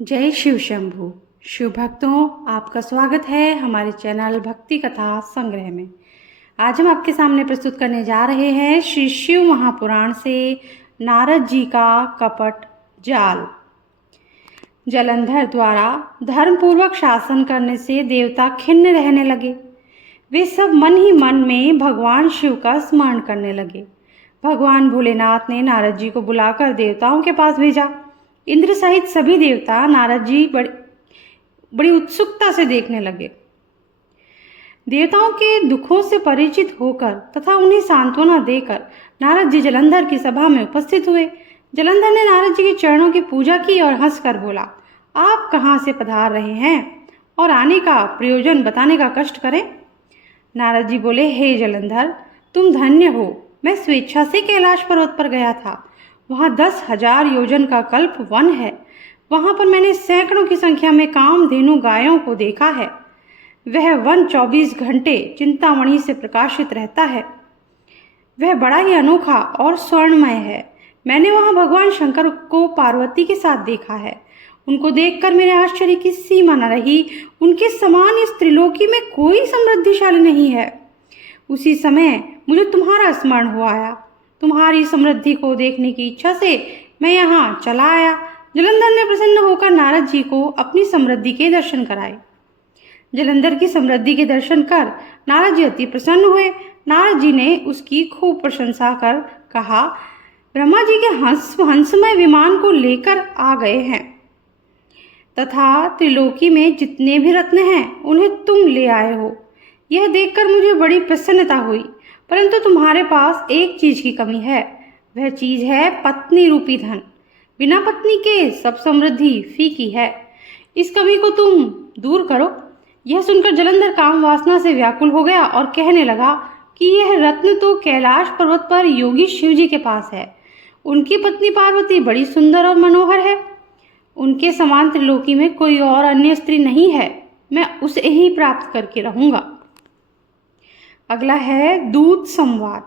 जय शिव शंभू। शिव भक्तों, आपका स्वागत है हमारे चैनल भक्ति कथा संग्रह में। आज हम आपके सामने प्रस्तुत करने जा रहे हैं श्री शिव महापुराण से नारद जी का कपट जाल। जलंधर द्वारा धर्मपूर्वक शासन करने से देवता खिन्न रहने लगे। वे सब मन ही मन में भगवान शिव का स्मरण करने लगे। भगवान भोलेनाथ ने नारद जी को बुलाकर देवताओं के पास भेजा। इंद्र सहित सभी देवता नारद जी बड़ी उत्सुकता से देखने लगे। देवताओं के दुखों से परिचित होकर तथा उन्हें सांत्वना देकर नारद जी जलंधर की सभा में उपस्थित हुए। जलंधर ने नारद जी के चरणों की पूजा की और हंसकर बोला, आप कहाँ से पधार रहे हैं और आने का प्रयोजन बताने का कष्ट करें। नारद जी बोले, हे जलंधर, तुम धन्य हो। मैं स्वेच्छा से कैलाश पर्वत पर गया था। वहाँ 10,000 योजन का कल्प वन है। वहाँ पर मैंने सैकड़ों की संख्या में कामधेनु गायों को देखा है। वह वन 24 घंटे चिंतामणि से प्रकाशित रहता है। वह बड़ा ही अनोखा और स्वर्णमय है। मैंने वहाँ भगवान शंकर को पार्वती के साथ देखा है। उनको देखकर मेरे आश्चर्य की सीमा न रही। उनके समान इस त्रिलोकी में कोई समृद्धिशाली नहीं है। उसी समय मुझे तुम्हारा स्मरण हो आया। तुम्हारी समृद्धि को देखने की इच्छा से मैं यहाँ चला आया। जलंधर ने प्रसन्न होकर नारद जी को अपनी समृद्धि के दर्शन कराए। जलंधर की समृद्धि के दर्शन कर नारद जी अति प्रसन्न हुए। नारद जी ने उसकी खूब प्रशंसा कर कहा, ब्रह्मा जी के हंसमय विमान को लेकर आ गए हैं तथा त्रिलोकी में जितने भी रत्न हैं उन्हें तुम ले आए हो। यह देखकर मुझे बड़ी प्रसन्नता हुई, परंतु तुम्हारे पास एक चीज की कमी है। वह चीज है पत्नी रूपी धन। बिना पत्नी के सब समृद्धि फीकी है। इस कमी को तुम दूर करो। यह सुनकर जलंधर काम वासना से व्याकुल हो गया और कहने लगा कि यह रत्न तो कैलाश पर्वत पर योगी शिव जी के पास है। उनकी पत्नी पार्वती बड़ी सुंदर और मनोहर है। उनके समान त्रिलोकी में कोई और अन्य स्त्री नहीं है। मैं उसे ही प्राप्त करके रहूंगा। अगला है दूत संवाद।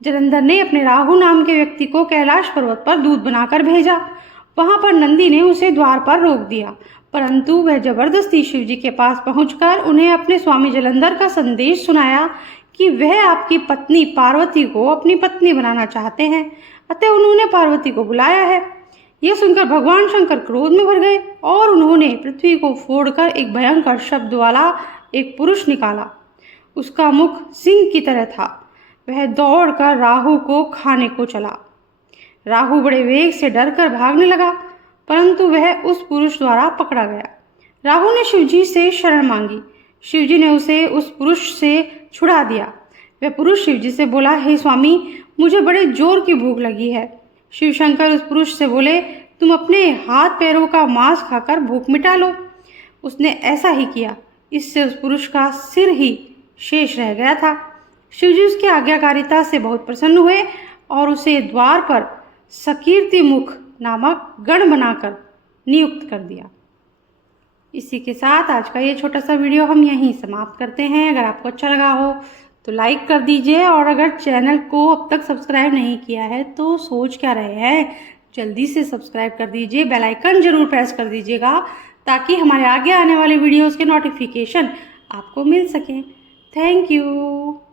जलंधर ने अपने राहु नाम के व्यक्ति को कैलाश पर्वत पर दूत बनाकर भेजा। वहां पर नंदी ने उसे द्वार पर रोक दिया, परंतु वह जबरदस्ती शिव जी के पास पहुंचकर उन्हें अपने स्वामी जलंधर का संदेश सुनाया कि वह आपकी पत्नी पार्वती को अपनी पत्नी बनाना चाहते हैं, अतः उन्होंने पार्वती को बुलाया है। यह सुनकर भगवान शंकर क्रोध में भर गए और उन्होंने पृथ्वी को फोड़कर एक भयंकर शब्द वाला एक पुरुष निकाला। उसका मुख सिंह की तरह था। वह दौड़कर राहु को खाने को चला। राहु बड़े वेग से डरकर भागने लगा, परंतु वह उस पुरुष द्वारा पकड़ा गया। राहु ने शिवजी से शरण मांगी। शिवजी ने उसे उस पुरुष से छुड़ा दिया। वह पुरुष शिवजी से बोला, हे स्वामी, मुझे बड़े जोर की भूख लगी है। शिव शंकर उस पुरुष से बोले, तुम अपने हाथ पैरों का मांस खाकर भूख मिटा लो। उसने ऐसा ही किया। इससे उस पुरुष का सिर ही शेष रह गया था। शिवजी उसकी आज्ञाकारिता से बहुत प्रसन्न हुए और उसे द्वार पर सकीर्ति मुख नामक गण बनाकर नियुक्त कर दिया। इसी के साथ आज का ये छोटा सा वीडियो हम यहीं समाप्त करते हैं। अगर आपको अच्छा लगा हो तो लाइक कर दीजिए, और अगर चैनल को अब तक सब्सक्राइब नहीं किया है तो सोच क्या रहे हैं, जल्दी से सब्सक्राइब कर दीजिए। बेल आइकन जरूर प्रेस कर दीजिएगा ताकि हमारे आगे आने वाले वीडियोज़ के नोटिफिकेशन आपको मिल सकें। Thank you.